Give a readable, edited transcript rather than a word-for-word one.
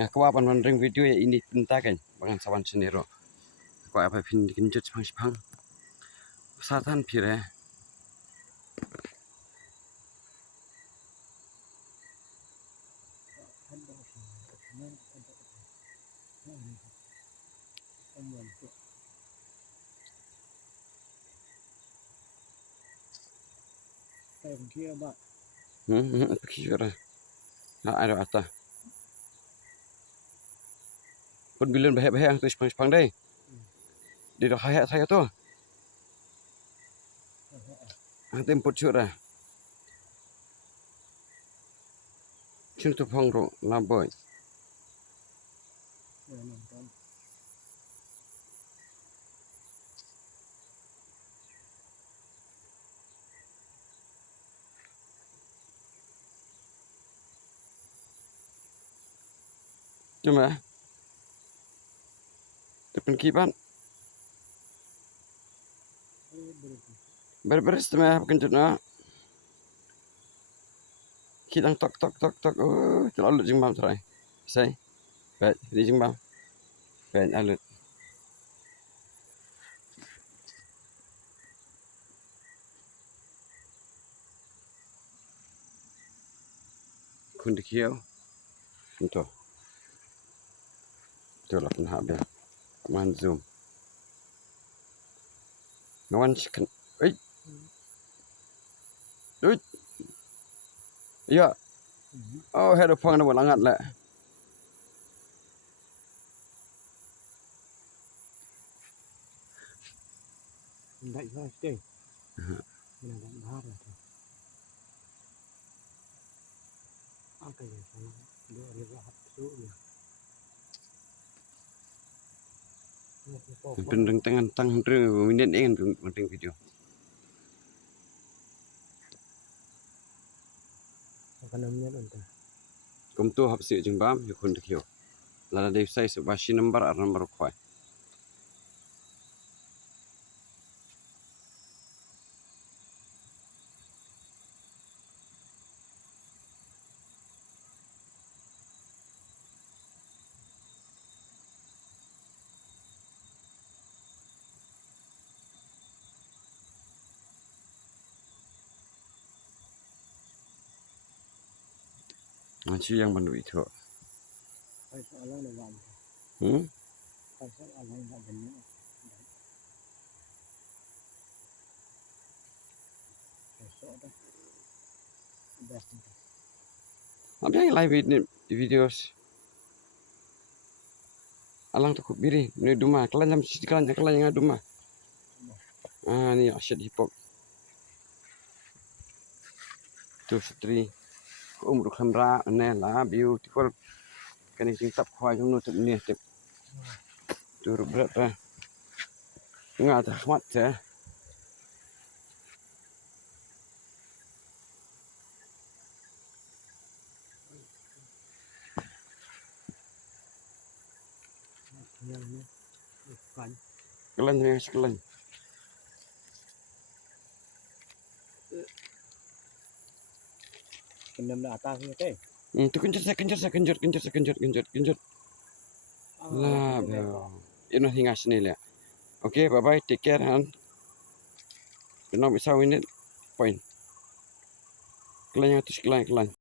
Aku apa nonton video ya ini tentakan bangan sawan sendiri. Aku apa pin kinjut sepang-sepang. Satan pire. Kira. Ada atas. Pun bilun bahaya-bahaya tu sepang-sepang deh. Di dah hayat saya tu. Tempot curah. Cing tu phong ro lamboy. Cuma. Depan kiban. Beres-beres tu mah kencut na. Kitang tok terlalu jimbam serai. Sai. Baik, di jimbam. Baik alut. Kun dikiau. Untuk. Itulah penhak dia. Man zoom. Ngawan chicken. Ya. Oh, ada pang nak langat lah. Ndak iso ste. Menang bahar lah tu. Apa ya sana? Dia lihat tu dia. Pendeng tangan tang minit dengan penting video. Akan minit entah. Kum tu hap si jimbam ya kun dikiau. Lala dai sai sebashi number ar number khoi. Macam yang bandu itu. Ai salah nak buat. Ai salah nak benar. Esok dah. Dah. Apa yang live videos? Alang tu kubiri, ni duma, kelan jam sisi kelan yang duma. Ni asyik hip hop. Tu Sutri. Umur kamera, lah beautiful. Kani sing tap khoi jong nutup ni tip. Tu berat lah. Ingat khmat je. Kelan ni kelan. Kendam dah atas ni teh. Tu kenjut. Lah, ini hingga sini lah. Okay, bye-bye. Take care, han. Kena bisa minit point. Kelan yang atas kelan.